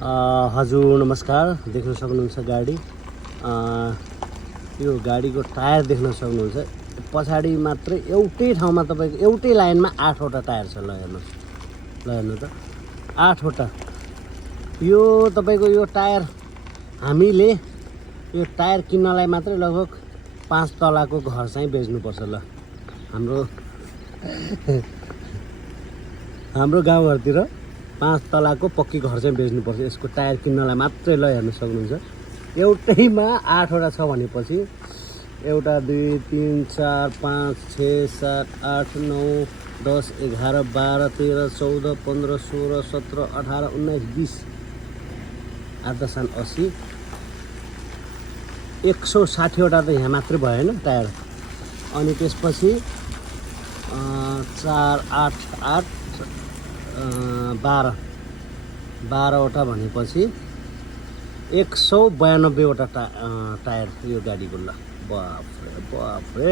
हजुर नमस्कार। देख्न सक्नुहुन्छ गाडी, यो गाडीको टायर देख्न सक्नुहुन्छ। पछाडि मात्रै एउटै ठाउँमा तपाईको एउटै लाइनमा 8 वटा टायर छ। ल हेर्नु त 8 वटा। यो तपाईको यो टायर हामीले यो टायर किन्नलाई मात्रै लगभग 5 तलाको घर चाहिँ बेच्नुपर्छ। ल हाम्रो गाउँघरतिर 5 तलाको पक्की घर चाहिँ बेच्नुपर्छ यसको टायर किन्नलाई मात्रै। ल हेर्न सक्नुहुन्छ एउटैमा 8 वटा छ भनेपछि एउटा 2 3 4 5 6 7 8 9 10 11 12 13 14 15 16 17 18 19 20 8 10 80 160 वटा त यहाँ मात्रै भएन टायर। अनि त्यसपछि 4 8 8 12 वटा भनेपछि 192 वटा टायर यो गाडीको। ल बाफ रे